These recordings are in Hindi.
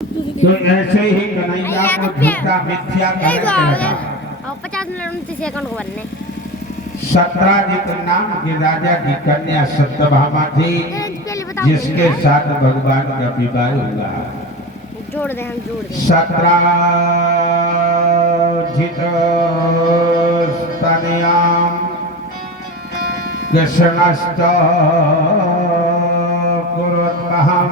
तो ऐसे ही कन्हैया को झूठा मिथ्या करके लगा। 50 मिनट 29 सेकंड को बनने। सत्राजित नाम के राजा की कन्या सत्यभामा थी, जिसके साथ भगवान का विवाह हुआ। जोड़ दे, हम जोड़ दे। सत्राजित स्तनयाम कृष्णस्त कुरुत्तहम।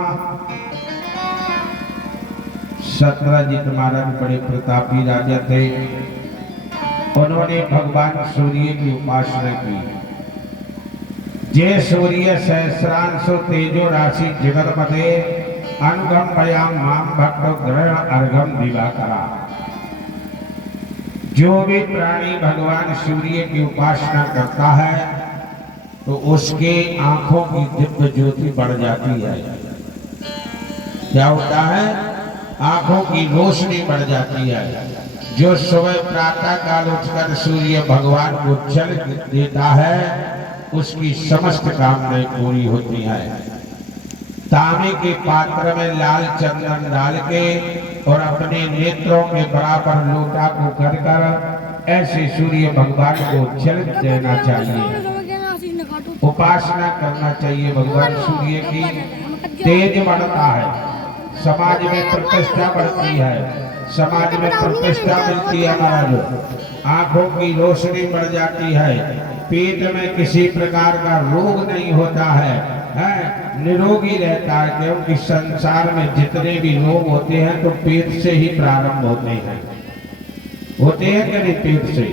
सत्राजित महाराज बड़े प्रतापी राजा थे। उन्होंने भगवान सूर्य की उपासना की। जय सूर्य सहस्रांशु तेजो राशि जगतपते अनुगम भयाम माम भक्त ग्रहण अर्घम दिवाकरा। जो भी प्राणी भगवान सूर्य की उपासना करता है तो उसके आंखों की दिव्य ज्योति बढ़ जाती है। क्या होता है? आंखों की रोशनी बढ़ जाती है। जो सुबह प्रातः काल उठकर सूर्य भगवान को जल देता है उसकी समस्त कामनाएं पूरी होती हैं। तांबे के पात्र में लाल चंदन डाल के और अपने नेत्रों के बराबर लोटा को कर ऐसे सूर्य भगवान को जल देना चाहिए। उपासना करना चाहिए भगवान सूर्य की। तेज बढ़ता है, समाज में प्रतिष्ठा बढ़ती है, समाज में प्रतिष्ठा मिलती है महाराज। आंखों की रोशनी बढ़ जाती है, पेट में किसी प्रकार का रोग नहीं होता है, निरोगी रहता है। क्योंकि संसार में जितने भी रोग होते हैं तो पेट से ही प्रारंभ होते हैं कि नहीं? पेट से।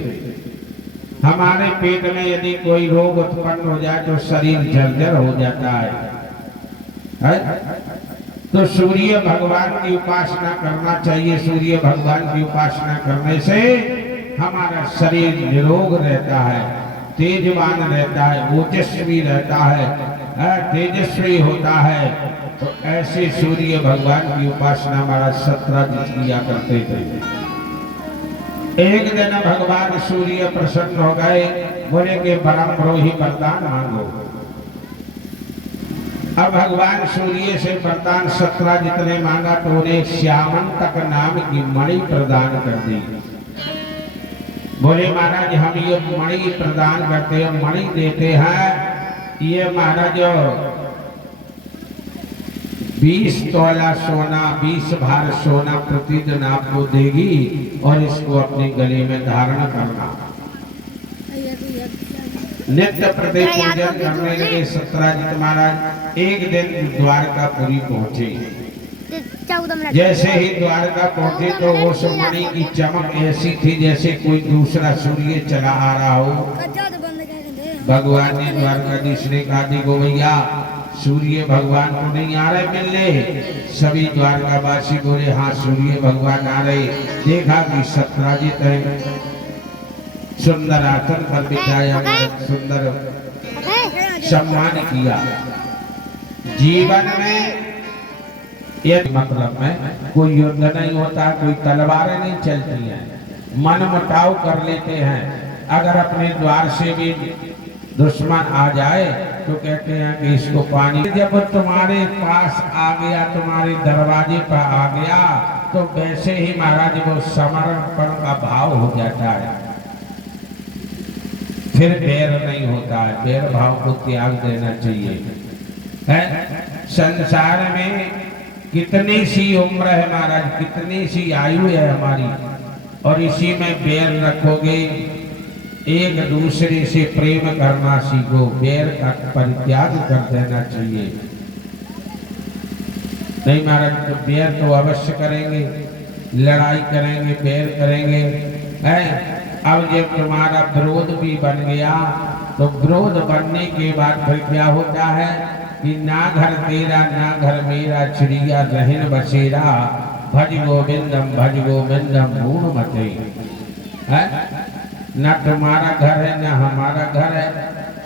हमारे पेट में यदि कोई रोग उत्पन्न हो जाए तो शरीर जर्जर हो जाता है। तो सूर्य भगवान की उपासना करना चाहिए। सूर्य भगवान की उपासना करने से हमारा शरीर निरोग रहता है, तेजवान रहता है, ओजस्वी रहता है, तेजस्वी होता है। तो ऐसे सूर्य भगवान की उपासना हमारा सत्राजित किया करते थे। एक दिन भगवान सूर्य प्रसन्न हो गए, बोले कि परम ही वरदान मांगो। अब भगवान सूर्य से वरदान सत्राजित ने मांगा तो उन्हें श्यामंतक नाम की मणि प्रदान कर दी। बोले महाराज हम ये मणि प्रदान करते हैं, मणि देते हैं। ये महाराज 20 तोला सोना, 20 भार सोना प्रतिदिन आपको देगी और इसको अपने गले में धारण करना। नित्य प्रति पूजन करने लगे सत्राजित महाराज। एक दिन द्वारकापुरी पहुंचे। जैसे ही द्वारका पहुंचे तो उस मणि की चमक ऐसी थी जैसे कोई दूसरा सूर्य चला आ रहा हो। भगवान ने द्वारकाधीश ने कहा देखो भैया सूर्य भगवान को नहीं आ रहे मिलने। सभी द्वारकावासी बोले हाँ सूर्य भगवान आ रहे। देखा कि सत्राजित है, सुंदर आसन पर बिठाया, सुंदर सम्मान किया। जीवन में ये मतलब में कोई युद्ध नहीं होता, कोई तलवारें नहीं चलती हैं, मन मुटाव कर लेते हैं। अगर अपने द्वार से भी दुश्मन आ जाए तो कहते हैं कि इसको पानी। जब तुम्हारे पास आ गया, तुम्हारे दरवाजे पर आ गया तो वैसे ही महाराज वो समर्पण का भाव हो जाता है। फिर बैर नहीं होता है, बैर भाव को त्याग देना चाहिए। संसार में कितनी सी उम्र है महाराज, कितनी सी आयु है हमारी, और इसी में बैर रखोगे। एक दूसरे से प्रेम करना सीखो, बैर का परित्याग कर देना चाहिए। नहीं महाराज तो बैर तो अवश्य करेंगे, लड़ाई करेंगे, बैर करेंगे। अब जब तुम्हारा विरोध भी बन गया तो विरोध बनने के बाद फिर क्या होता है कि ना घर तेरा ना घर मेरा, चिड़िया रहन बसेरा, भज गोविंदम भूण मचे। न तुम्हारा घर है न हमारा घर है।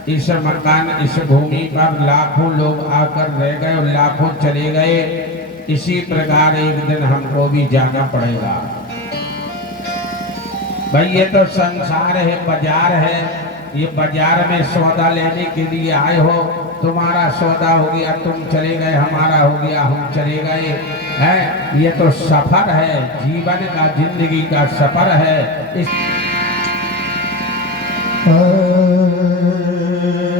इस मकान इस भूमि पर लाखों लोग आकर रह गए और लाखों चले गए। इसी प्रकार एक दिन हमको भी जाना पड़ेगा। भाई ये तो संसार है, बाजार है। ये बाजार में सौदा लेने के लिए आए हो, तुम्हारा सौदा हो गया तुम चले गए, हमारा हो गया हम चले गए। है, ये तो सफर है, जीवन का, जिंदगी का सफर है। इस